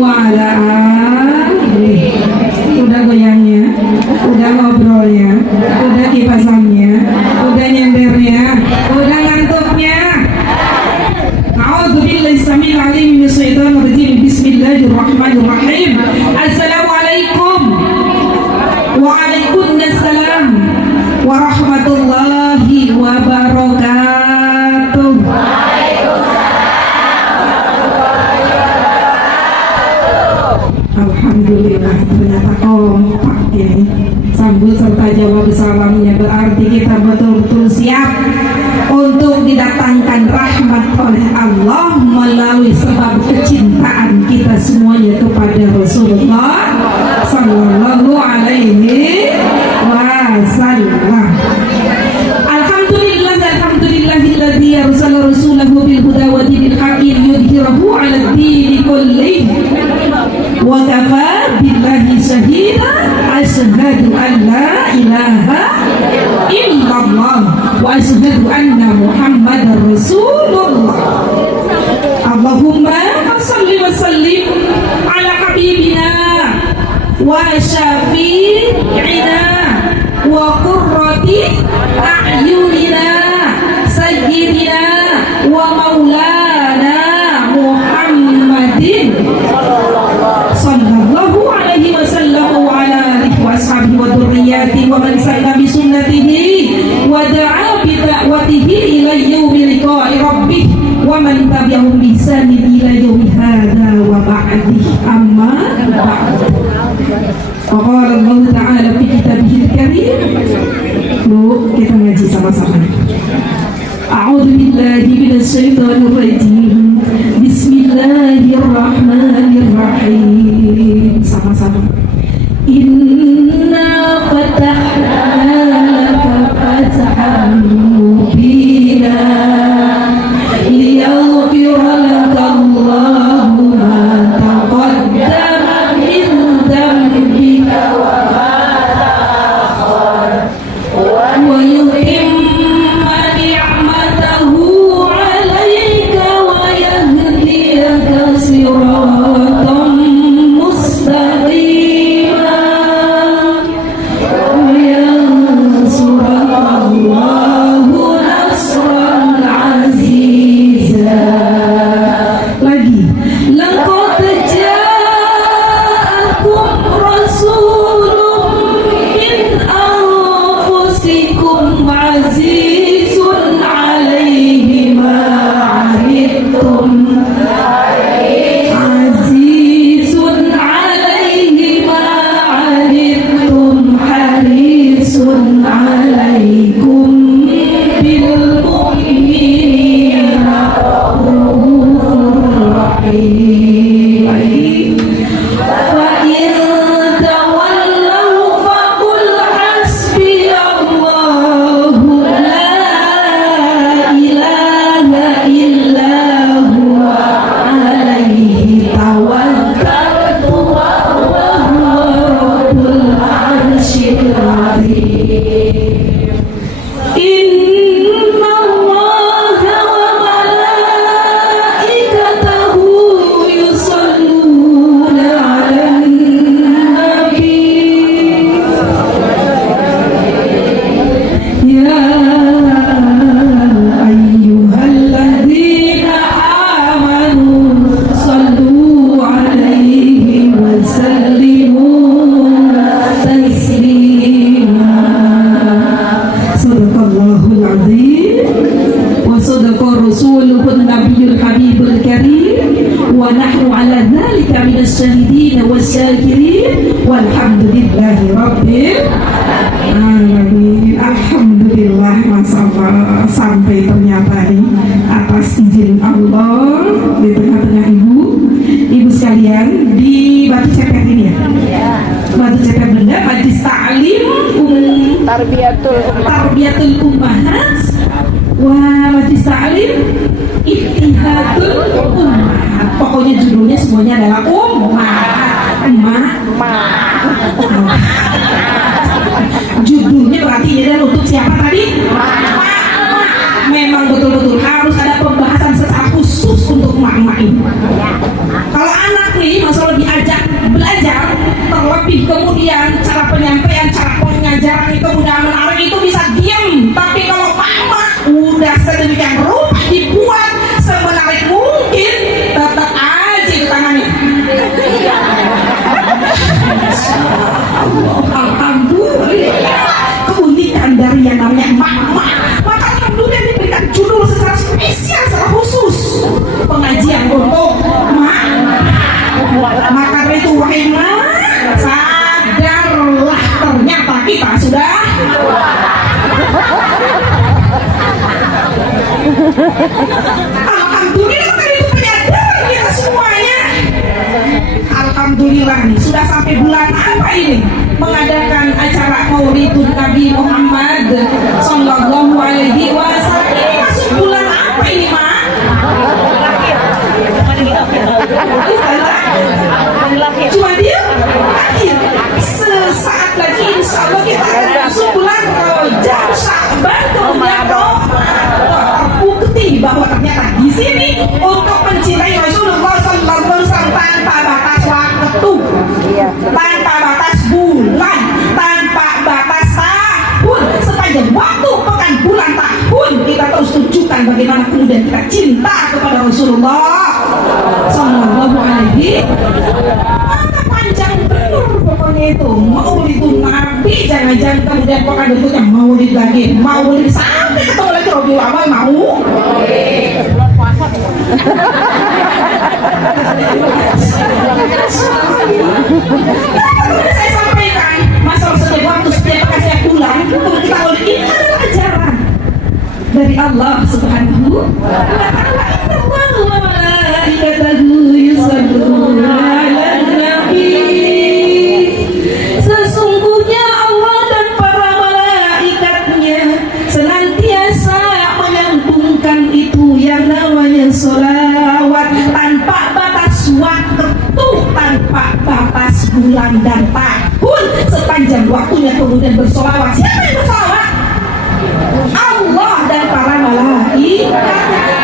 wa ala alihi. Udah goyangnya, udah ngobrolnya, udah kipasannya, udah nyendernya, udah ngantuknya. A'udzubillahi samil alim minasyaitonir rajim. Bismillahirrahmanirrahim. Assalamualaikum. Waalaikumsalam warahmatullahi wabarakatuh. Alhamdulillah, ternyata kompak ini. Sambut serta jawab salamnya berarti kita betul-betul siap untuk didatangkan rahmat oleh Allah melalui sebab kecintaan kita semuanya kepada Rasulullah Sallallahu Alaihi Wasallam. Alhamdulillahilladzi arsala rasulahu bil huda wa dinil haqqi liyudhhirahu 'ala ad-dini kullihi wa kafa billahi shahida. Asyhadu an la ilaha illallah wa asyhadu anna Muhammadar Rasulullah. Allahumma shalli wa sallim ala habibina wa syafi'ina wa qurrati a'yunina sayyidina wa maulana Muhammadin sallallahu alaihi wasallam wa ala alihi wa ashabihi wa dhurriyyatihi wa man salla bi sunnatihi wa da'a bi da'watihi ila yaumil liqa'i rabbih wa man tabi'ahum bi ihsanin ila yaumi hadza wa ba'dih. Amma ba'd. Qala Allah Ta'ala fi kitabihil karim. Yuk kita ngaji sama-sama. A'udzu billahi minasyaitonir rajim. Bismillahirrahmanirrahim. Sama-sama. Inna fatahna laka fathan mubina liyaghfira laka Allahu ma taqaddama min dhanbika wa ma ta'akhkhara wa yutimma ni'matahu 'alaika wa yahdiyaka siratan mustaqima wa yansuraka Allahu nasran 'aziza. Lagi, laqad ja'akum rasulun min anfusikum azizun 'alaihi ma 'anittum azizun 'alaihi ma 'anittum harisun 'alaikum bil mu'minina raufur rahim. Fa in tawallaw faqul hasbiyallahu la ilaha illa huwa alaihi tawakkaltu wa huwa rabbul arsyil azim. Inna Allaha wa malaikatahu yusalluna 'alan nabi. Ya ayyuhalladzina amanu sallu 'alaihi wa sallimu taslima. Sadaqallahul azim wa sadaqa rasuluhun nabiyul habibul karim wa nahnu ala dhalika minas syahidin wasyakirin walhamdulillahi rabbil alamin. Alhamdulillah, masyaallah, sampai ternyata nih atas izin Allah di tengah-tengah ibu sekalian di Batu Cepet ini ya. Batu Cepet Benda, Majlis Ta'lim Tarbiyatul Ummahat. Wah, Majlis Ta'lim Ittihadul Ummahat. Pokoknya judulnya semuanya adalah judulnya berarti ini adalah untuk siapa tadi? Memang betul-betul harus ada pembahasan secara khusus untuk mak-mak ini. Kalau anak santri masalah diajak belajar, terlebih kemudian cara penyampaian, cara pengajaran itu udah menarik, itu bisa diam. Tapi kalau mama udah sedemikian rupa dibuat semenarik mungkin, tetap aja ke tangannya. Alhamdulillah, keunikan dari yang namanya mama. Maka alhamdulillah diberikan judul secara spesial, secara khusus, pengajian untuk maka itu wahai sadarlah, ternyata kita sudah alhamdulillah, kan itu penyadaran kita semuanya. Alhamdulillah nih, sudah sampai bulan apa ini mengadakan acara Maulidun Nabi Muhammad Sallallahu Alaihi Wasallam. Ini masuk bulan apa ini, Mak? Cuma dia akhir. Sesaat lagi insya Allah kita akan masuk bulan Rajab, Sya'ban, kemudian terbukti bahwa ternyata di sini untuk mencintai Rasulullah Sallallahu Alaihi Wasallam tanpa batas waktu, tanpa batas bulan, tanpa batas tahun, sepanjang waktu, pekan, bulan, tahun, kita terus tunjukkan bagaimana kemudian kita cinta kepada Rasulullah Sallallahu Alaihi Wasallam. Panjang benar pokoknya itu Maulidun Nabi, jangan-jangan kemudian pekan berikutnya Maulid lagi, Maulid sampai ketemu lagi Rabiul Awal mau. Saya sampaikan masalah setiap waktu, setiap pekan saya pulang, kemudian kita Maulid ini adalah ajaran dari Allah Subhanahu wa Ta'ala. Sesungguhnya Allah dan para malaikatnya senantiasa menyambungkan itu yang namanya sholawat tanpa batas waktu, tanpa batas bulan dan tahun, sepanjang waktunya kemudian bersolawat. Siapa yang bersolawat? Allah dan para malaikatnya.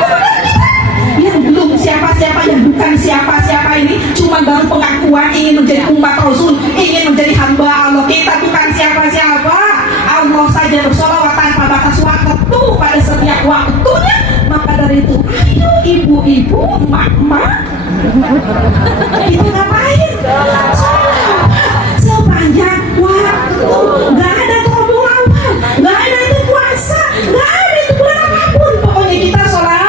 Yang belum siapa-siapa, yang bukan siapa-siapa ini cuma baru pengakuan ingin menjadi umat Rasul, ingin menjadi hamba Allah. Kita bukan siapa-siapa, Allah saja bersolawat tanpa batas waktu pada setiap waktunya. Maka dari itu, ayo ibu-ibu, mak-mak, itu ngapain? Solawat sepanjang waktu. Gak ada tombol awal, gak ada itu puasa, gak ada itu bulan apapun, pokoknya kita sholat.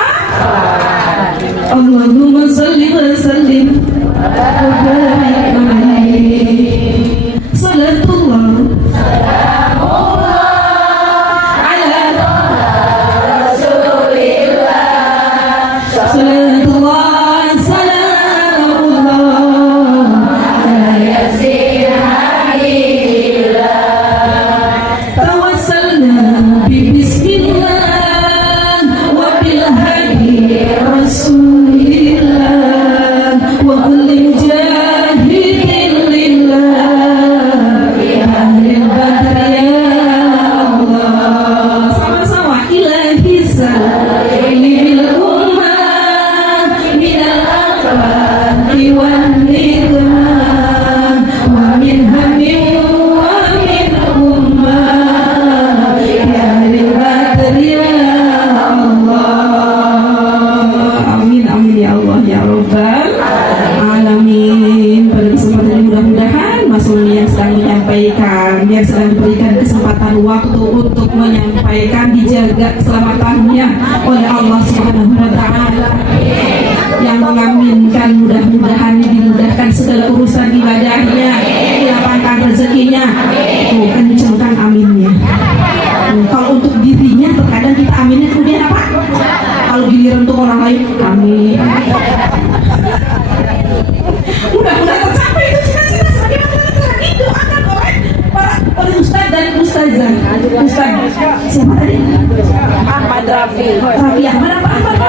Allahumma salli wa sallim wa barik alaihi. Salatullah ala Rasulillah. Salatullah salamullah ala yasin habillah. Tawassalna bi bismillah wa bil hadi rasul yang sedang diberikan kesempatan waktu untuk menyampaikan, dijaga keselamatannya oleh Allah Subhanahu wa Ta'ala, yang mengaminkan mudah-mudahan dimudahkan segala urusan ibadahnya, dilapangkan rezekinya. Kencangkan aminnya. Kalau untuk dirinya terkadang kita aminnya kemudian apa? Kalau giliran untuk orang lain, amin. Mudah-mudahan tercapai itu cita-cita sebagai laki-laki itu akan oleh Ustaz dan Ustazah. Ustaz siapa tadi? Ahmad Rafi. Rafi Ahmad apa? Ahmad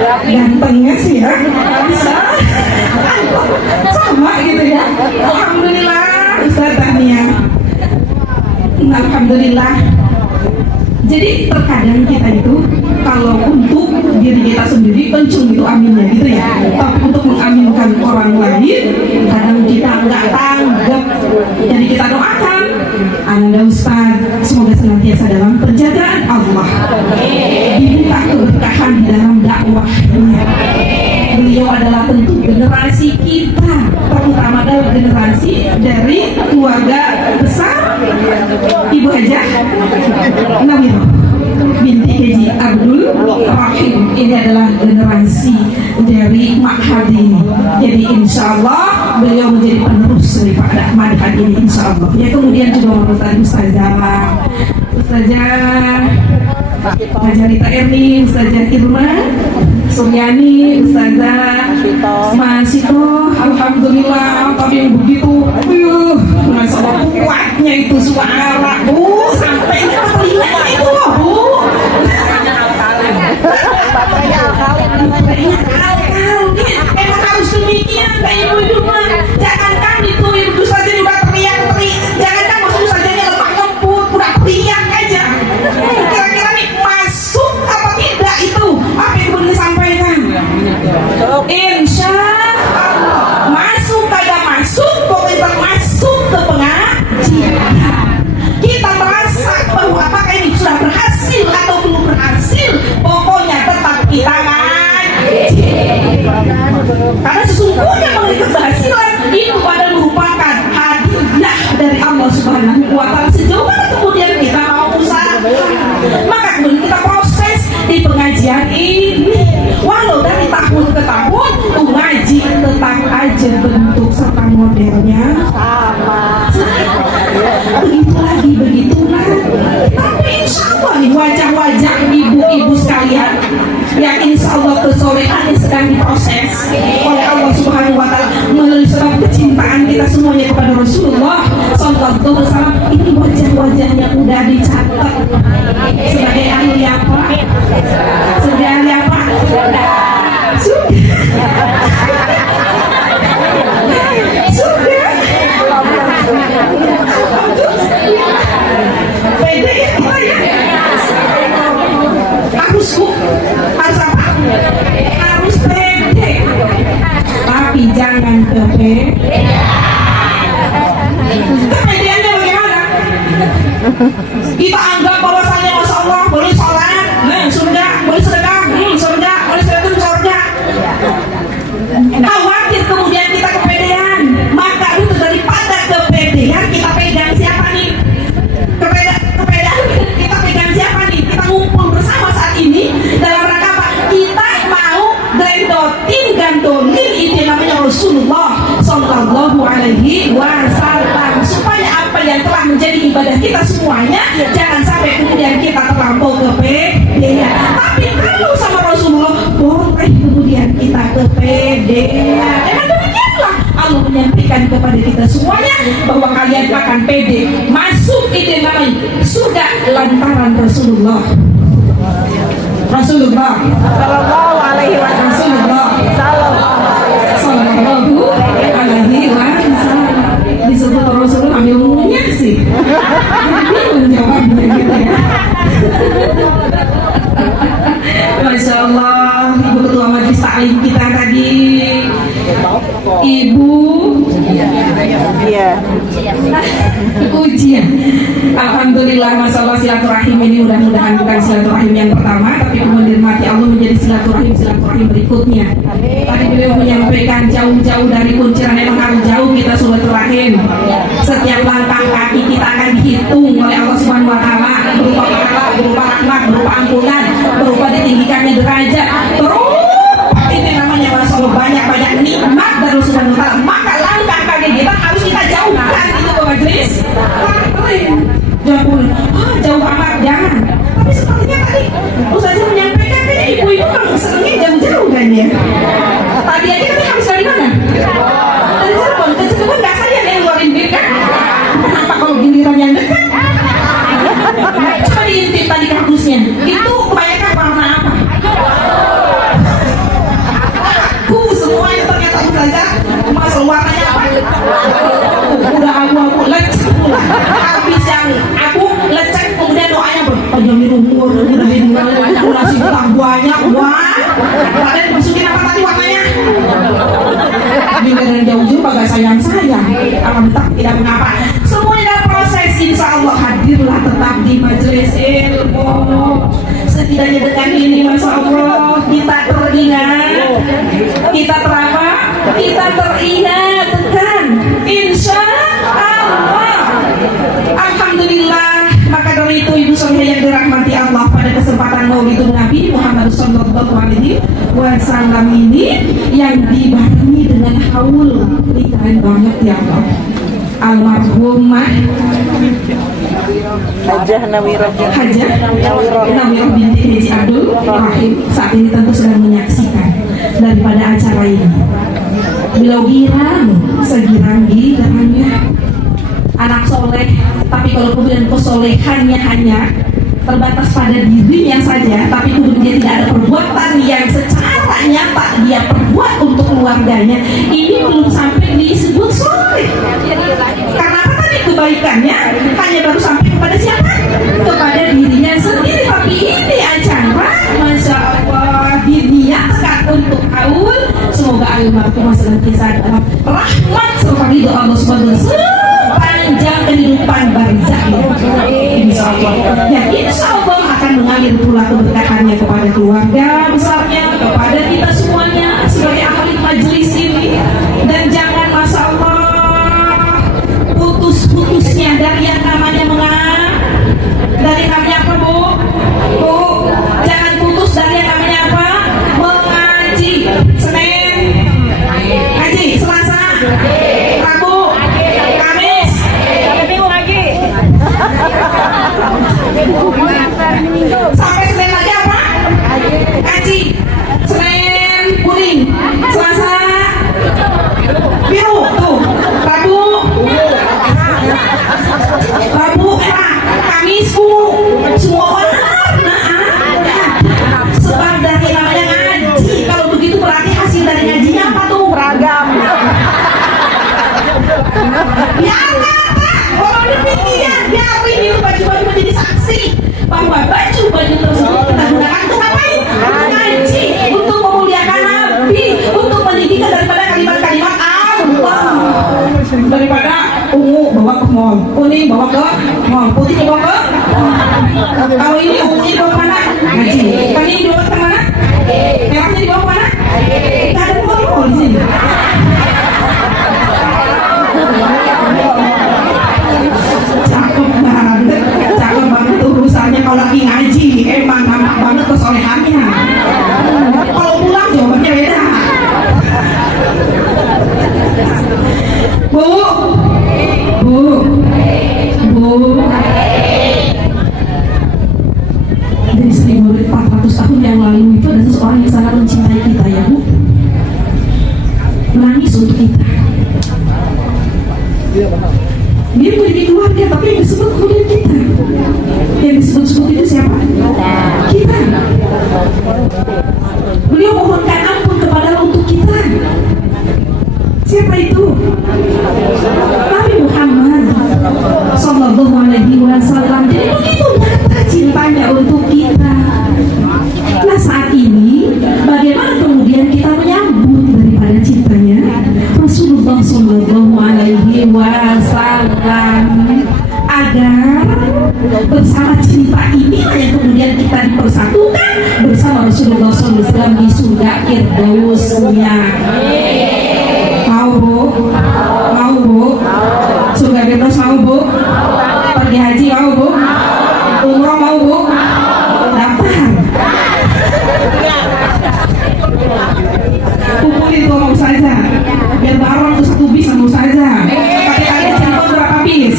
Rafi. Gantengnya sih ya. Bisa. Sama gitu ya. Alhamdulillah Ustaz Tania. Alhamdulillah Jadi terkadang kita itu kalau untuk diri kita sendiri kencung itu aminnya gitu ya, tapi untuk mengaminkan orang lain kadang kita nggak tanggap. Jadi kita doakan Anda Ustaz semoga senantiasa dalam penjagaan Allah, dibuka keberkahan di dalam dakwahnya. Beliau adalah tentu generasi kita, terutama dalam generasi dari keluarga besar Ibu Hajah Nawir binti Keji Abdul Rahim. Ini adalah generasi dari Ma'had ini. Jadi insya Allah beliau menjadi penerus daripada Ma'had ini insya Allah. Ya, kemudian juga Ustazah Hajarita Erni, Ustazah Irma Suryani, Ustazah Masito. Alhamdulillah, tapi yang begitu Masya Allah kuatnya itu suara sampai ke telinganya itu Bu. Baterainya alkal. Emang harus demikian Kak Ibu mah. Jangankan itu Ibu saja udah teriak-teriak, jangankan maksud saja lemah lembut, udah teriak aja. Kira-kira nih masuk apa tidak itu apa yang boleh disampaikan? Insya Allah masuk, kagak masuk pokoknya masuk ke pengajian. Kita merasa bahwa apakah ini sudah berhasil atau belum berhasil, pokoknya tetap kita ngaji. Karena sesungguhnya mengenai keberhasilan itu pada merupakan hadiah dari Allah Subhanahu wa Ta'ala. Sejauh mana kemudian kita mau usaha, maka kemudian kita proses di pengajian ini. Walau dari tahun ke tahun ngaji tetap aja bentuk serta modelnya sama. Begitu lagi. Tapi insya Allah nih wajah-wajah ibu-ibu sekalian yang insya Allah kesolehan sedang diproses oleh Allah Subhanahu wa Ta'ala melalui sebab kecintaan kita semuanya kepada Rasulullah Sallallahu Alaihi Wasallam. Ini wajah-wajahnya udah dicatat sebagai ahli apa? Sebagai ahli apa? Sudah. Pede ya kita ya. Harus apa? Harus pede. Tapi jangan kepede. Kepedeannya bagaimana? Kita anggap bahwasannya Masya Allah boleh sholat, surga, boleh sedekah, surga, boleh sedekah, surga. Khawatir kemudian kita kepedean, maka itu daripada kepedean kita pegang siapa nih? Kepedean kita pegang siapa nih? Kita ngumpul bersama saat ini dalam rangka apa? Kita mau gandolin itu namanya Rasulullah Sallallahu Alaihi Wasallam, supaya apa yang telah menjadi ibadah kita semuanya jangan sampai kemudian kita terlampau kepedean. Tapi kalau sama Rasulullah boleh kemudian kita kepedean. Emang demikianlah Allah menyampaikan kepada kita semuanya bahwa kalian akan pede masuk itu namanya surga lantaran Rasulullah Sallallahu Alaihi Wasallam. Sallallahu Alaihi Wasallam. Disebut Rasulullah ambil umumnya sih. Menjawabnya gitu ya. Masya Allah, Ibu Ketua Majelis Taklim kita tadi, Ibu ujian. Alhamdulillah, masalah silaturahim ini mudah-mudahan bukan silaturahim yang pertama, tapi kemudian mati Allah menjadi silaturahim berikutnya. Tadi beliau menyampaikan jauh-jauh dari kunciran, memang harus jauh kita silaturahim. Setiap langkah kaki kita akan dihitung oleh Allah Subhanahu Wa Taala berupa pahala, berupa rahmat, berupa ampunan, berupa ditinggikannya derajat. Terus ini namanya Masya Allah banyak nikmat dari Allah Subhanahu Wa Taala. Maka langkah kaki kita harus kita jauhkan itu ke majelis. Jangan jauh amat, jangan. Tapi sepertinya tadi Ustazah menyampaikan kayaknya ibu-ibu kan senangnya jauh-jauh kan ya. Tadi aja kita harus dari mana? Dari Cirebon. Ke Cirebon nggak saya yang ngeluarin duit kan? Kenapa kalau giliran yang dekat? Coba diintip tadi kardusnya. Itu kebanyakan warna apa? Aku semuanya ternyata Ustazah masuk warnanya apa? Udah abu-abu lecek pula. Habis yang aku lecek kemudian doanya panjangin umur, ngasih utang banyak, wah. Padahal masukin apa tadi warnanya? Bila dari jauh-jauh bagak sayang-sayang, alhamdulillah tidak mengapa. Semuanya dalam proses, insya Allah hadirlah tetap di majelis ilmu. Setidaknya dengan ini, masya Allah, kita teringat, kita terapa, kita teringat kan, insya Allah. Alhamdulillah. Maka dari itu ibu saudara yang dirahmati Allah, pada kesempatan Maulidun Nabi Muhammad Sallallahu Alaihi Wasallam ini yang dibarengi dengan haul, ini keren banget ya Allah. Almarhumah Hajah Nawirah binti Haji Abdul Rahim saat ini tentu sedang menyaksikan daripada acara ini. Beliau girang, segirang-girangnya anak soleh, tapi kalau kemudian kesolehannya hanya terbatas pada dirinya saja, tapi kemudian tidak ada perbuatan yang secara nyata dia perbuat untuk keluarganya, ini belum sampai disebut soleh. Karena apa tadi? Kebaikannya hanya baru sampai kepada siapa? Kepada dirinya sendiri. Tapi ini acara, masya Allah, diniatkan untuk haul. Semoga almarhumah senantiasa dalam rahmat serta ridho Allah Subhanahu wa taala sepanjang kehidupan barzahnya. Insya Allah. Ya, insya Allah akan mengalir pula keberkahannya kepada keluarga besarnya, kepada kita semuanya sebagai ahli majelis ini. Dan jangan, masya Allah, putus-putusnya dari yang namanya dari namanya apa, Bu? Bu, jangan putus dari yang namanya apa? Mengaji. Senin ngaji, Selasa Rabu, Kamis, Minggu ngaji. Sampai Senin lagi apa? Ngaji. Senin kuning, Selasa biru, tuh. Rabu merah, Kamis ungu, semua warna ada. Sebab dari namanya ngaji. Kalau begitu berarti hasil dari ngajinya apa tuh? Beragam. Biarkan, Pak. Kalau demikian, biarin itu baju-baju menjadi saksi bahwa baju-baju tersebut kita gunakan untuk ngapain? Untuk ngaji, untuk memuliakan Nabi, untuk meninggikan daripada kalimat-kalimat Allah. Daripada ungu bawa ke mall, kuning bawa ke mall, putih bawa ke mall. Kalau ini ungunya dibawa ke mana? Ngaji. Kuning dibawa ke mana? Merahnya dibawa ke mana? Kita ada mall di sini. Cakep banget urusannya kalau lagi ngaji. Emang nampak banget kesolehannya. Kalau pulang jawabannya beda. Bu, dari 1400 tahun yang lalu itu ada seseorang yang sangat mencintai kita, ya Bu, menangis untuk kita. Dia memiliki keluarga, tapi yang disebut kemudian kita. Yang disebut-sebut itu siapa? Kita. Beliau mohonkan ampun kepada Allah untuk kita. Siapa itu? Nabi Muhammad Sallallahu Alaihi Wasallam. Jadi begitu nyata cintanya untuk kita. Nah, saat ini bagaimana kemudian kita menyambut daripada cintanya Rasulullah Sallallahu Alaihi Wasallam, agar bersama cinta inilah yang kemudian kita dipersatukan bersama Rasulullah Sallallahu Alaihi Wasallam di surga Firdausnya. Mau Bu? Mau Bu? Surga Firdaus mau Bu? Pergi haji mau Bu? Umroh mau Bu? Daftar. Kumpulin tuh mau saja. Biar bareng tuh satu bis mau saja. Pakai tali kecil berapa bis?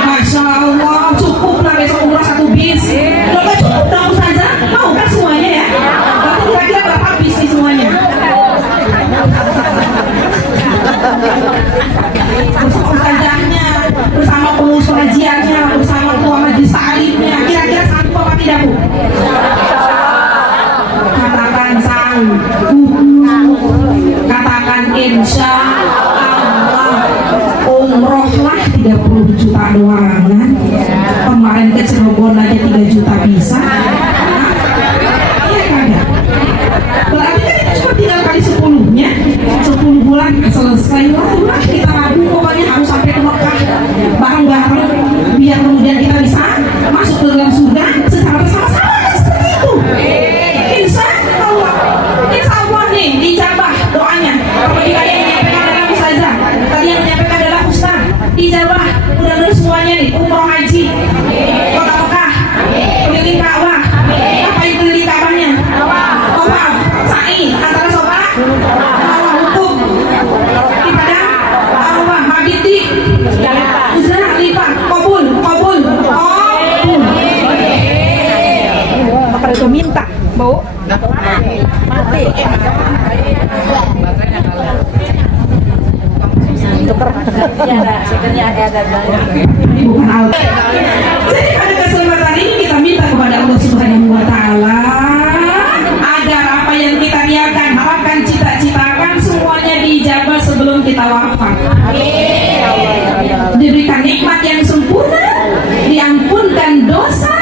Masya Allah, cukup lah besok umroh satu bis. Kalau cukup dong saja, mau kan semuanya ya? Berarti kira-kira berapa bis nih semuanya? 20 juta doang kan. Kemarin ke Cirebon aja 3 juta bisa. Iya kagak. Berarti kan itu cuma tinggal kali 10-nya, 10 bulan selesai lah. Kita ragu pokoknya harus sampai ke Mekah bareng-bareng biar kemudian kita bisa masuk ke dalam surga secara bersama-sama kan seperti itu. Insya Allah nih dijabah doanya. Apabila yang menyampaikan adalah Ustazah, tadi yang menyampaikan adalah Ustaz, dijabah mudah-mudahan semuanya nih umroh haji kota Mekah, keliling Ka'bah. Apa yang keliling Ka'bahnya? Tawaf, sa'i antara sofa hukum di padang Arafah, mabiti Muzdalifah, kabul Apa itu minta bau mati bukan Allah. Jadi pada kesempatan ini kita minta kepada Allah Subhanahu wa Ta'ala agar apa yang kita niatkan, harapkan, cita-citakan semuanya dijabah sebelum kita wafat. Diberikan nikmat yang sempurna, diampunkan dosa,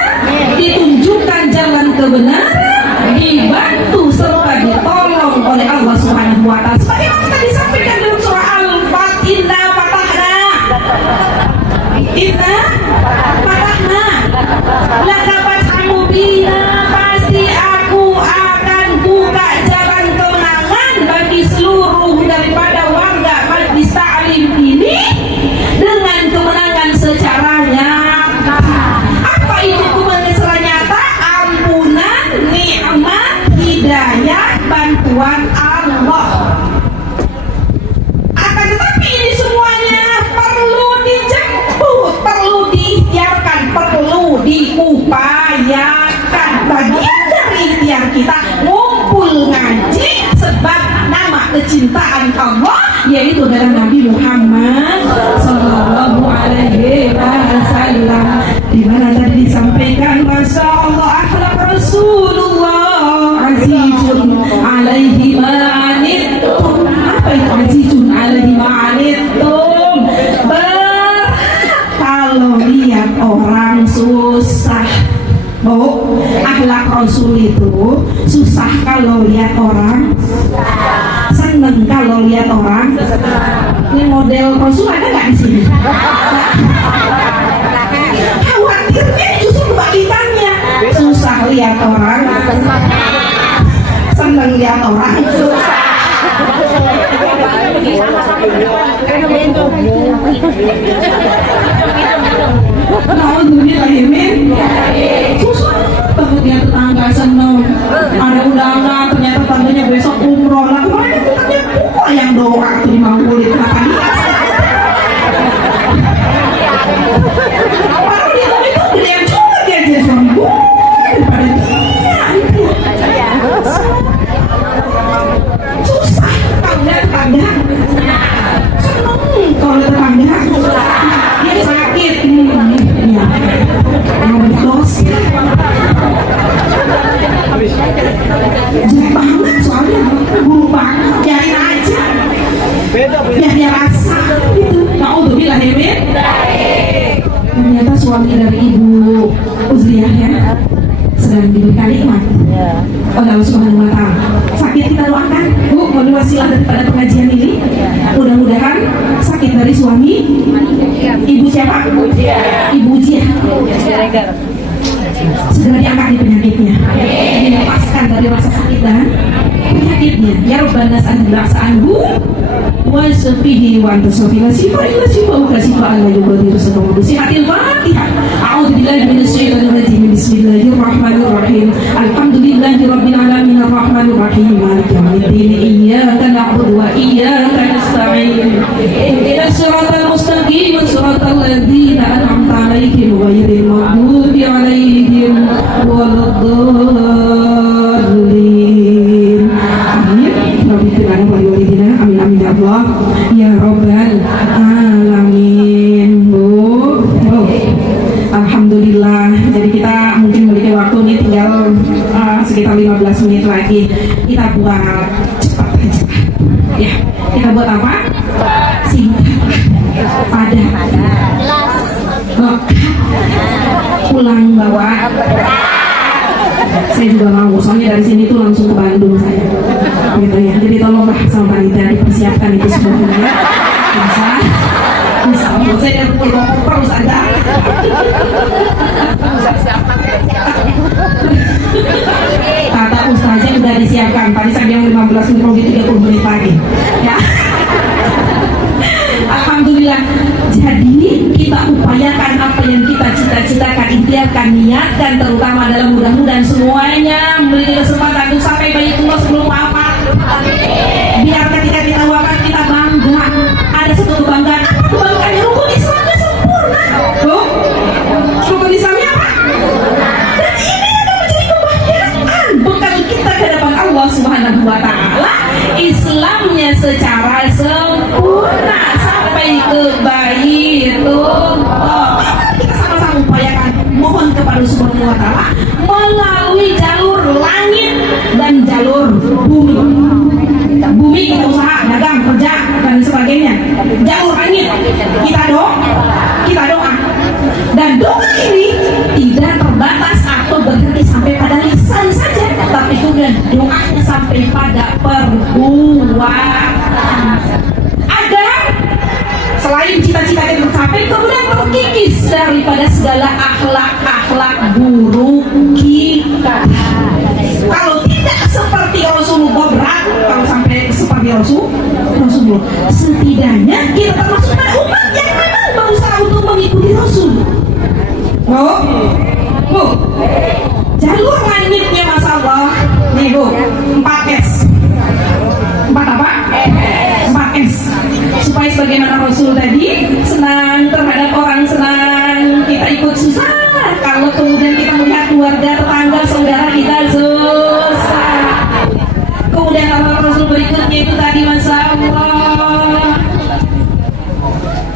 ditunjukkan jalan kebenaran, dibantu serta ditolong oleh Allah Subhanahu wa Ta'ala. Sebagaimana kita disampaikan dalam surah Al-Fatihah, Inna fatahna laka fathan mubina, pasti aku akan buka jalan kemenangan bagi seluruh daripada warga Majlis Ta'lim ini dengan kemenangan secara nyata. Apa itu kemenangan secara nyata? Ampunan, nikmat, hidayah, bantuan Allah. Akan tetapi ini semuanya perlu dijemput, perlu diikhtiarkan, perlu diupayakan. Bagian dari ikhtiar kita ngumpul ngaji sebab nama kecintaan Allah yaitu adalah Nabi Muhammad Sallallahu Alaihi Wasallam. Di mana tadi disampaikan Masya Allah akhlak Rasulullah, azizun alaihi ma'anittum. Apa itu azizun alaihi ma'anittum? Berat kalau lihat orang susah. Oh, akhlak Rasul itu susah kalau lihat orang, seneng kalau lihat orang. Ini model Rasul ada nggak di sini? Khawatirnya justru kebalikannya, susah lihat orang, seneng lihat orang. Alhamdulillahirrahmanirrahim. Susah banget ya tetangga seneng. Ada undangan, ternyata tetangganya besok umroh. Lah kemarin tetangga pokok yang doa tuh di Mangkulit. Kenapa dia? Kalau dia tahu itu gedean juga dia jadi suami gue daripada dia. Susah tetangga. Seneng kalau tetangga. Dia sakit. Ya. Dos. Jelek banget soalnya, buruk banget, biarin aja. Biar rasa gitu. Naudzubillah ya min. Ternyata suami dari Ibu Uzriyah ya sedang diberikan nikmat oleh Allah Subhanahu wa Ta'ala. Sakit kita doakan, Bu, mohon wasilah daripada pengajian ini. Mudah-mudahan sakit dari suami Ibu siapa? Ibu Ujiah. Segera diangkat di penyakitnya, dilepaskan dari rasa sakit dan penyakitnya. Ya Rabbana sa'anhu wa safihi wa anta safihi sifa illa sifa wa kasifa ala yubadi rasulullah sihatil fatihah. A'udzu billahi minasy syaithanir rajim. Bismillahirrahmanirrahim. Alhamdulillahi rabbil alamin arrahmanir rahim maliki yaumiddin. Iyyaka na'budu wa iyyaka nasta'in. Ihdinas siratal mustaqim siratal ladzina an'amta 'alaihim ghairil maghdubi 'alaihim waladdallin. Amin. Rabbil alamin. Amin amin ya Allah ya Rabbal alamin. Bu. Alhamdulillah. Jadi kita mungkin memiliki waktu ini tinggal sekitar 15 menit lagi. Kita buat cepat aja. Ya, kita buat apa? Singkat, padat, pulang bawa. Saya juga mau, soalnya dari sini tuh langsung ke Bandung saya, gitu ya. Jadi tolonglah sama panitia dipersiapkan itu semuanya. Bisa buat saya dan terus ada. Kata ustaznya udah disiapkan. Tadi saya bilang 15 menit, lebih 30 menit lagi. Ya. Alhamdulillah. Jadi kita upayakan apa yang kita cita-citakan, ikhtiarkan, niatkan, terutama dalam mudah-mudahan semuanya memiliki kesempatan untuk sampai Baitullah sebelum wafat. Biar ketika kita wafat kita bangga. Ada satu kebanggaan. Kebanggaan rukun Islamnya sempurna. Tuh, rukun Islamnya apa? Dan ini yang menjadi kebahagiaan bekal kita ke depan Allah Subhanahu Wa Taala. Islamnya secara sempurna sampai ke Baitullah. Kita sama-sama upayakan, mohon kepada Subhanahu Wa Taala melalui jalur langit dan jalur bumi. Bumi kita usaha, dagang, kerja dan sebagainya. Jalur langit kita doa. Dan doa ini tidak terbatas atau berhenti sampai pada lisan saja, tapi kemudian doanya sampai pada perbuatan. Agar selain cita-cita kita tercapai, kemudian terkikis daripada segala akhlak-akhlak buruk kita. Kalau tidak seperti Rasulullah berat, kalau sampai seperti Rasulullah, setidaknya kita termasuk pada umat yang memang berusaha untuk mengikuti Rasul. Bu, jalur langitnya Masya Allah, nih Bu, 4S. 4 apa? 4S. Supaya sebagaimana Rasul tadi, senang terhadap orang senang, kita ikut susah. Kalau kemudian kita melihat keluarga, tetangga, saudara kita susah. Kemudian Allah Rasul berikutnya itu tadi Masya Allah,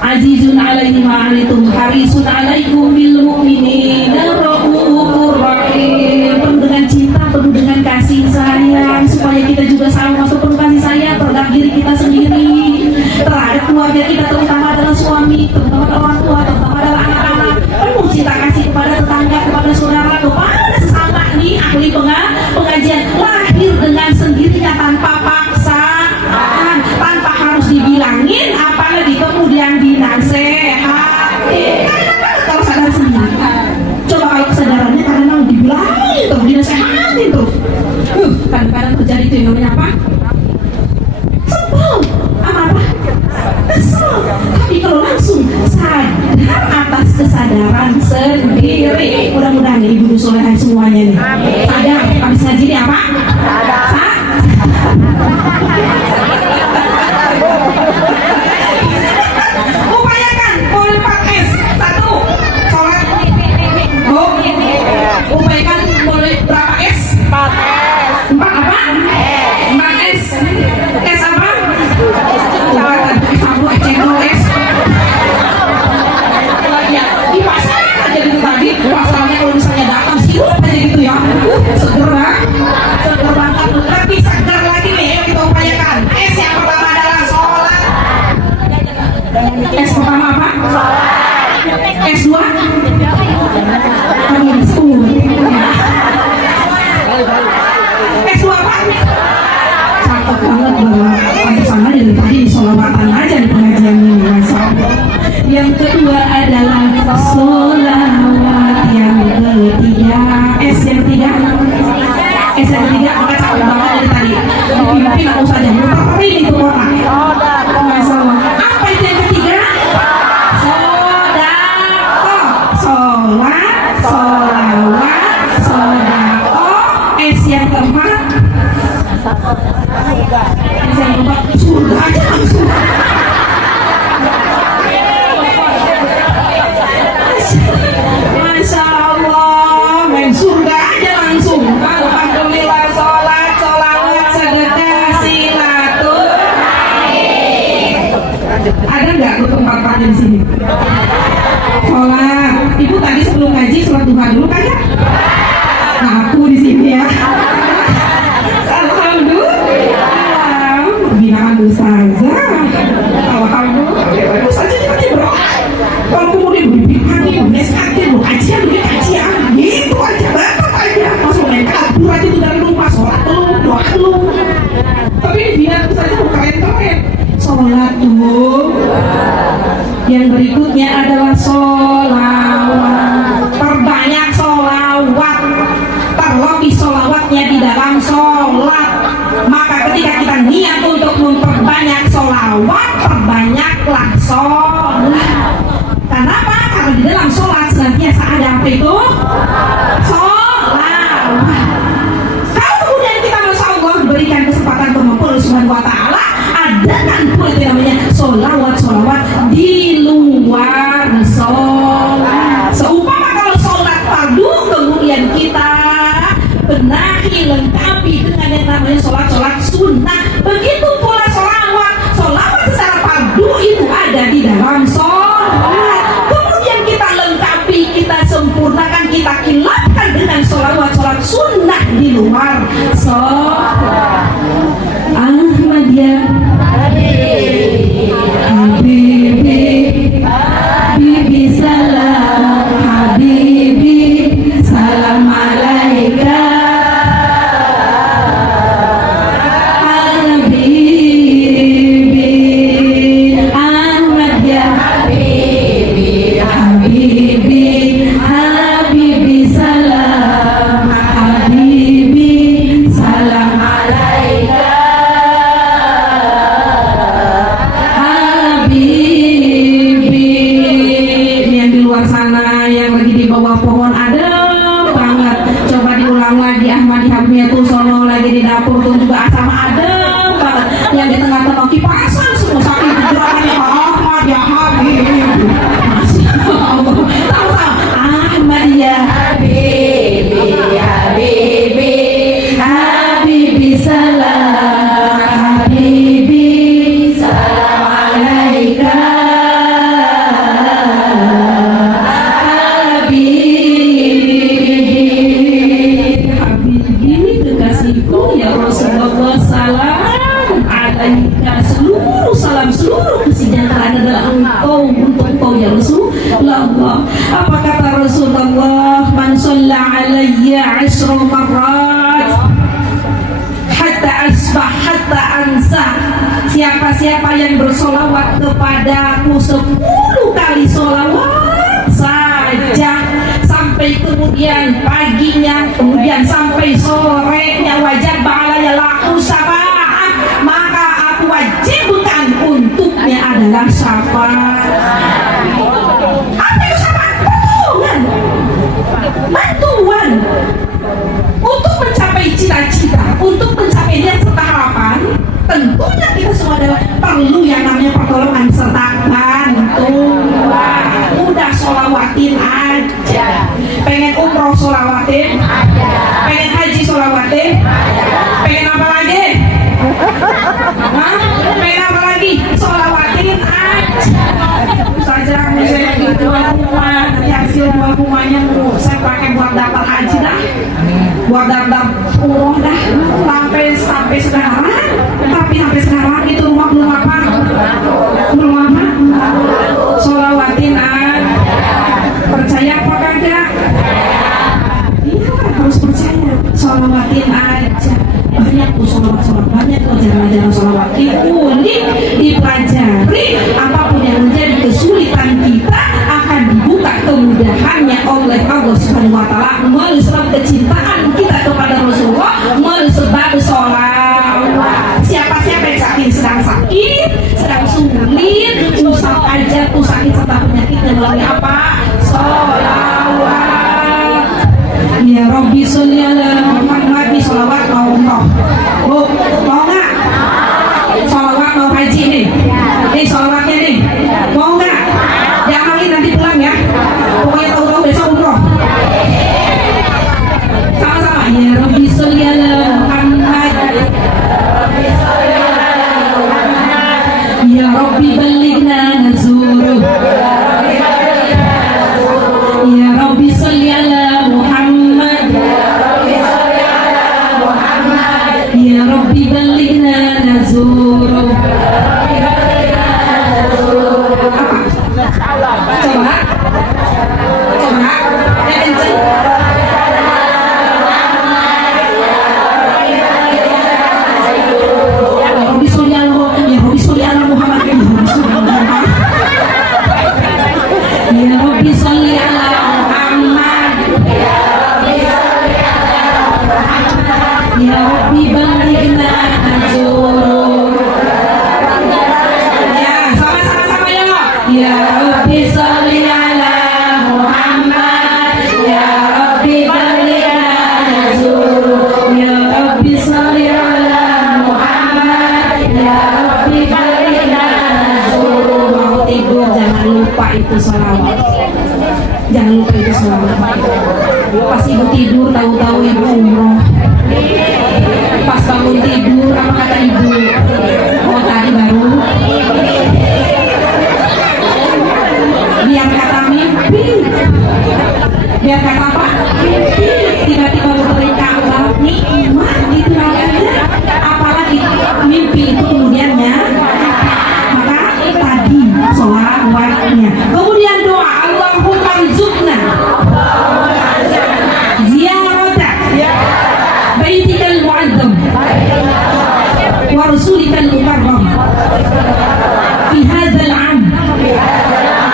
Azizun alaihi ma'alitum harisun alaikum bil mu'minina raufur rahim. Penuh dengan cinta, penuh dengan kasih sayang, supaya kita juga selalu masuk penuh kasih sayang terhadap diri kita sendiri, terhadap keluarga kita, terutama adalah suami, terutama adalah orang tua, terutama adalah anak-anak. Penuh cinta kasih kepada tetangga, kepada saudara, kepada sesama nih ahli pengajian. Lahir dengan sendirinya tanpa paksaan, tanpa harus dibilangin, apalagi kemudian dinasehati. Kalau sadar sendiri, coba kalau kesadarannya karena mau dibilangin terus, dinasehatin terus, kadang-kadang terjadi itu yang namanya apa? Sebel, amarah, kesel. Tapi kalau langsung sadar atas kesadaran sendiri, mudah-mudahan ini ibu solehan semuanya nih sadar habis ngaji ini apa? Upayakan mulai 4S. 1. Sholat. Upayakan mulai berapa S? 4S. 4 apa? 4S. S apa? Di pasar aja gitu tadi, pasalnya kalau misalnya datang sirup aja gitu ya, seger banget, lebih seger lagi nih. Ayo kita upayakan. S yang pertama adalah sholat. S pertama apa? S2 S2 apa? Cakep banget bahwa pantesan aja dari tadi di sholawatan aja di pengajian ini, Masya Allah. Yang kedua adalah sholawat. Yang ketiga S yang ketiga maka cakep banget dari tadi. Dipimpin aku saja muterin itu orang. Masya Allah. Apa itu yang ketiga? Sodako. Sholat, sholawat, sodako. S yang keempat surga aja langsung. Masya Allah, main surga aja langsung. Alhamdulillah, sholat, sholawat, sedekah, silaturahim. Ada nggak untuk 4 di sini? Sholat. Ibu tadi sebelum ngaji sholat duha dulu kan ya? Nah, aku di sini ya. Alhamdulillah. Binaan ustazah. Alhamdulillah. Ustazah kita berdoa. Kalau kemudian berbicara, kajian, Yang berikutnya adalah sholawat. Perbanyak sholawat, terlebih sholawatnya di dalam sholat. Maka ketika kita niat untuk memperbanyak sholawat, perbanyaklah sholat. Kenapa? Karena di dalam sholat senantiasa ada apa itu? Sholawat. Kalau kemudian kita Masya Allah berikan kesempatan kemampuan Subhanahu wa ta'ala, adakan pula itu namanya sholawat di luar sholat. Seumpama kalau sholat fardu kemudian kita benahi lengkapi dengan yang namanya sholat sunnah. Begitu pula sholawat secara fardu itu ada di dalam sholat. Kemudian kita lengkapi, kita sempurnakan, kita kilapkan dengan sholat sunnah di luar sholat. Ahmadiyah Habibi salam, Habibi salam alaika, Habibi Ahmad ya Habibi, Habibi salam, Habibi salam alaika, yang di luar sana yang lagi di bawah pohon adem banget. Coba diulang lagi, Ahmad Habmiyatul Sono lagi di dapur tuh juga sama adem banget. Yang di tengah-tengah kipasan semua saking gerakannya Ahmad ya Habib. Sama-sama Ahmad ya Habibi, Habibi, Habibi salam, Habibi salam alaika, seluruh kesejahteraan adalah engkau, untuk engkau ya Rasulullah. Apa kata Rasulullah? Man shalla alayya 10 marrat hatta asbah hatta ansa. Siapa-siapa yang bersolawat kepadaku 10 kali solawat saja, sampai kemudian paginya, kemudian sampai sorenya, wajib alaya lahu syafaat, maka aku wajibkan untuknya adalah syafaat. Apa itu syafaat? Bantuan untuk mencapai cita-cita, untuk mencapai niat serta harapan. Tentunya kita semua adalah perlu yang namanya pertolongan serta bantuan. Udah sholawatin aja. Pengen umroh sholawatin aja. Pengen haji sholawatin aja. Pengen apa lagi? Hah? Pengen apa lagi? Sholawatin aja. Saja misalnya di jual rumah, nanti hasil jual rumahnya saya pakai buat daftar haji dah, buat daftar umroh dah. Sampai sekarang, tapi sampai sekarang itu rumah belum apa? Sholawatin aja. Percaya apa kagak? Iya, harus percaya. Sholawatin aja. Banyak tuh sholawat banyak tuh ajaran-ajaran sholawat dikulik, dipelajari. Apapun yang menjadi kesulitan kita akan dibuka kemudahannya oleh Allah Subhanahu wa ta'ala melalui sebab kecintaan kita kepada Rasulullah, melalui sebab sholawat. Siapa-siapa yang sedang sakit, sedang sulit, usap aja tuh sakit serta penyakitnya melalui apa? Sholawat. Ya Rabbi sholli ala Muhammad. Nih sholawat mau engkau, Bu, mau nggak? Sholawat mau haji nih, nih sholawatnya nih, mau nggak? Jangan nanti pulang ya, pokoknya tahu-tahu besok umroh. Sama-sama. Ya Rabbi sholli ala Muhammad, ya Rabbi balighna nazuru, ya Rabbi sholli ala Muhammad, ya Rabbi balighna nazuru. Coba yang kenceng. Ya Rabbi sholli ala Muhammad, ya Rabbi sholli ala Muhammad. itu salawat. Jangan lupa itu salawat. Pas ibu tidur tahu-tahu ibu umroh. Pas bangun tidur apa kata ibu? Oh tadi baru. Biar kata mimpi. Biar kata apa? Mimpi. Tiba-tiba bertemu Ka'bah nikmat gitu namanya. Apalagi mimpi itu kemudiannya maka tadi sholawatnya. Kemudian doa Allahumma rzuqna ziyarata baitikal mu'azzam wa rasulikal mukarram fi hadzal 'am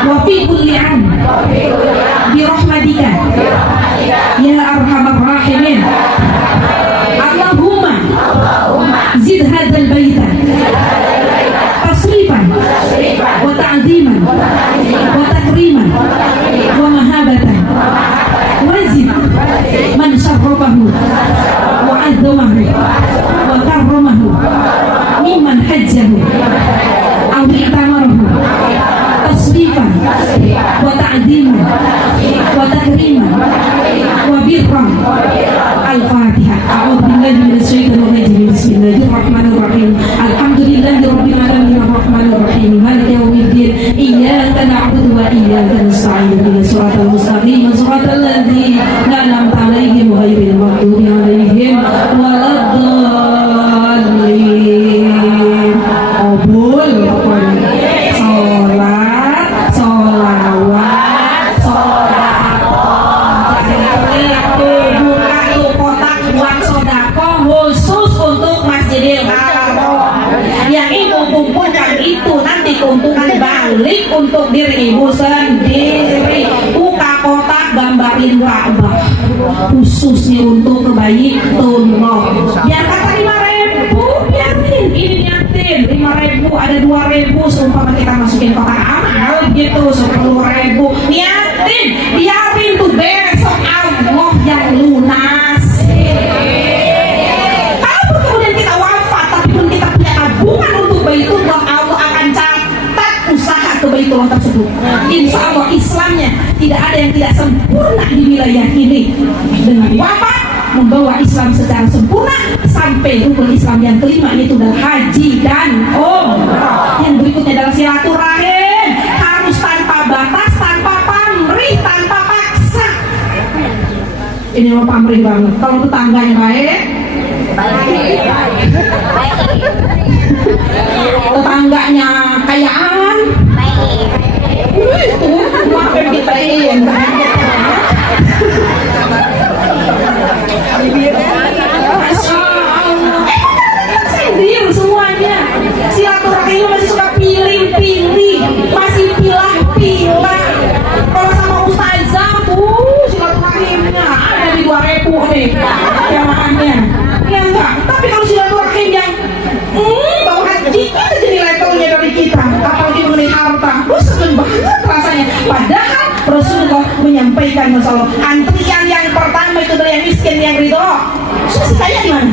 wa fi kulli 'am bi rahmatika ya arhamar rahimin. Allahumma zid hadzal baita tasrifan wa ta'ziman wa takriman wa mahabatan wazid man syarrafahu wa 'azzamahu wa karramahu mimman hajjahu aw i'tamarahu tasrifan wa ta'ziman wa takriman wa birran. Al-Fatihah. A'udzu billahi minasy syaithanir rajim. Bismillahirrahmanirrahim. Alhamdulillahirabbil alamin arrahmanir rahim maliki yaumiddin. Iyyaka na'budu wa iyyaka nasta'in. Ihdinas siratal mustaqim siratal ladzina an'amta 'alaihim ghairil maghdubi 'alaihim waladdallin. Qabul salat, sholawat, khusus untuk Masjidil Haram. Yang ibu kumpulkan itu nanti keuntungan balik untuk diri ibu sendiri. Buka kotak gambarin Ka'bah khususnya untuk kebaikullah. Biar kata 5.000, biarin ini niatin 5.000, ada 2.000 seumpama kita masukin kotak amal gitu 10.000 niatin, biarin tuh besok Allah yang lunas. Baitullah, Allah akan catat usaha ke Baitullah tersebut. Insya Allah Islamnya tidak ada yang tidak sempurna di wilayah ini. Dengan wafat membawa Islam secara sempurna sampai rukun Islam yang kelima, yaitu adalah haji dan umrah. Yang berikutnya adalah silaturahim, harus tanpa batas, tanpa pamrih, tanpa paksa. Ini mau pamrih banget. Kalau tetangganya baik, tetangganya kayaan, tuh makan kita ini. Masya Allah, sendiri semuanya. Silaturahim masih suka pilih-pilih, masih pilah-pilah. Kalau sama ustazah tuh silaturahimnya ada di 2.000 nih jamaahnya. Ya enggak, tapi kalau silaturahim yang bawa haji itu jadi levelnya dari kita, apalagi mengenai harta, seneng banget rasanya. Padahal Rasulullah menyampaikan masalah antrian yang pertama itu dari yang miskin yang ridho. Si kaya di mana?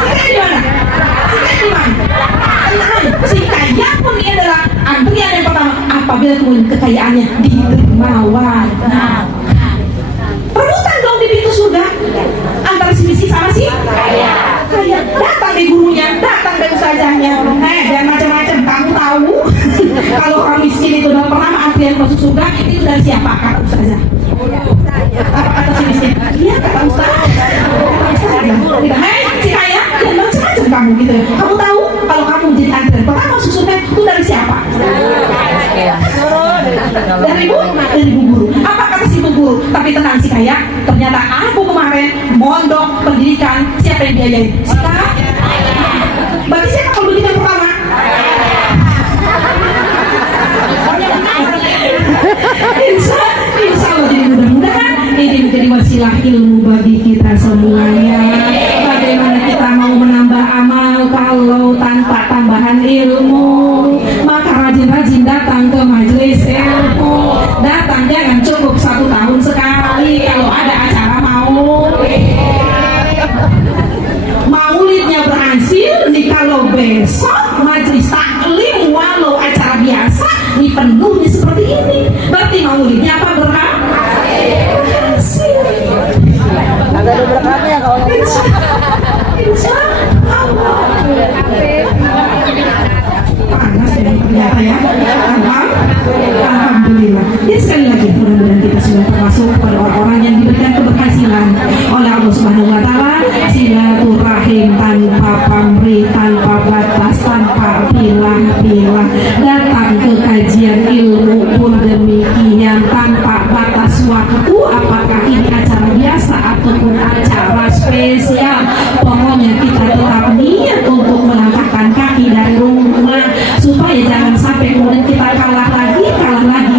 Si kaya di mana? Si kaya di mana? Tenang, si kaya pun ini adalah antrian yang pertama. Apabila kemudian kekayaannya ditermawan, perebutan dong di pintu surga antara si miskin sama si kaya. Datang deh gurunya, datang deh ustazahnya. Jangan macam-macam. Kamu tahu kalau orang miskin itu dalam pertama antrian masuk surga itu dari siapa? Kata ustazah. Apa kata si miskin? Iya kata ustazah. Hei si kaya, jangan macam-macam kamu gitu. Kamu tahu kalau kamu jadi antrian pertama masuk surga itu dari siapa? Dari ibu guru. Apa kata si ibu guru? Tapi tenang si kaya, ternyata aku kemarin mondok pendidikan, siapa yang biayain? Si kaya. Berarti siapa kalau begitu yang pertama? Insya Allah jadi mudah-mudahan ini menjadi wasilah ilmu bagi kita semuanya. Bagaimana kita mau menambah amal kalau tanpa tambahan ilmu? Maka rajin-rajin datang ke majelis ilmu. Datang jangan cukup 1 tahun sekali. Kalau ada acara maulidnya berhasil, kalau besok majelis taklim walau acara biasa tanpa pilah-pilah, datang ke kajian ilmu pun demikian tanpa batas waktu, apakah ini acara biasa ataupun acara spesial. Pokoknya kita tetap niat untuk melangkahkan kaki dari rumah supaya jangan sampai kemudian kita kalah lagi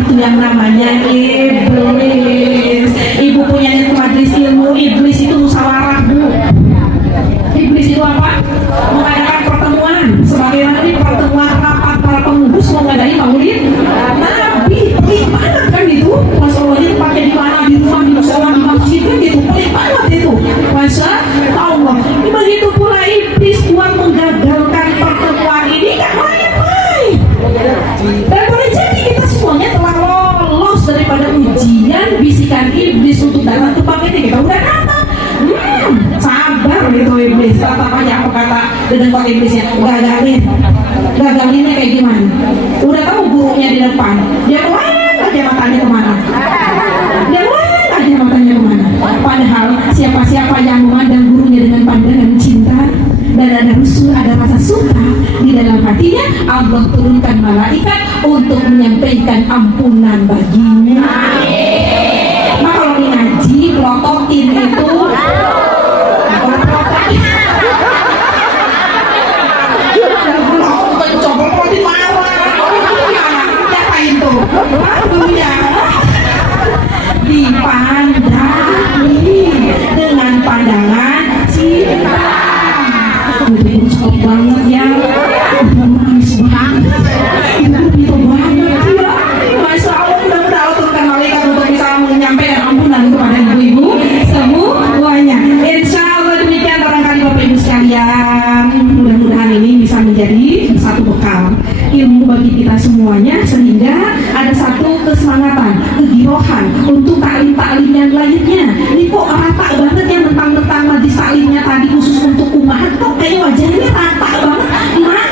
itu yang namanya iblis. Ibu punya majelis ilmu, iblis itu musyawarah, Bu. Iblis itu apa? Mengadakan pertemuan sebagaimana ini pertemuan rapat para pengurus mengadai maulid Nabi. Pelit banget kan itu, Rasulullah itu pakai di mana, di rumah, di musola, di masjid kan gitu, pelit banget itu. Masya Allah. Begitu pula iblis buat menggagalkan pertemuan ini kan main-main. Dan boleh jadi kita semuanya telah lolos daripada ujian bisikan iblis untuk datang ke pagi ini. Kita udah datang. Sabar itu iblis. Tatapannya apa kata dengan kata iblisnya? Gagalinnya kayak gimana? Udah tahu gurunya di depan. Dia mulai aja matanya kemana? Padahal siapa-siapa yang memandang gurunya dengan pandangan cinta dan ada rusuh, ada rasa suka di dalam hatinya, Allah turunkan malaikat untuk menyampaikan ampunan baginya. Nah kalau di ngaji pelototin itu, dipandangi dengan pandangan cinta. Itu cakep banget ya, manis banget, itu banget ya. Masya Allah, mudah-mudahan Allah turunkan malaikat untuk bisa menyampaikan ampunan kepada ibu-ibu semuanya. Insya Allah demikian barangkali Bapak Ibu sekalian. Mudah-mudahan ini bisa menjadi satu bekal ilmu bagi kita semuanya, sehingga ada satu kesemangatan, kegirohan untuk taklim-taklim yang lainnya. Ini kok rata banget ya tentang majlis taklimnya tadi khusus untuk umat, kok kayaknya wajahnya rata banget, Mak.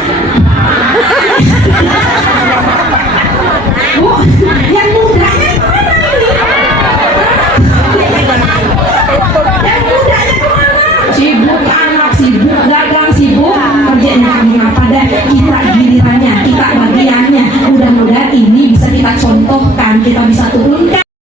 Oh, yang mudanya kemana ini? Yang mudanya kemana? Sibuk anak, sibuk dagang, sibuk kerjanya kami apa dah. Kita gilirannya, kita bagiannya. Mudah-mudahan ini bisa kita contohkan, kita bisa turunkan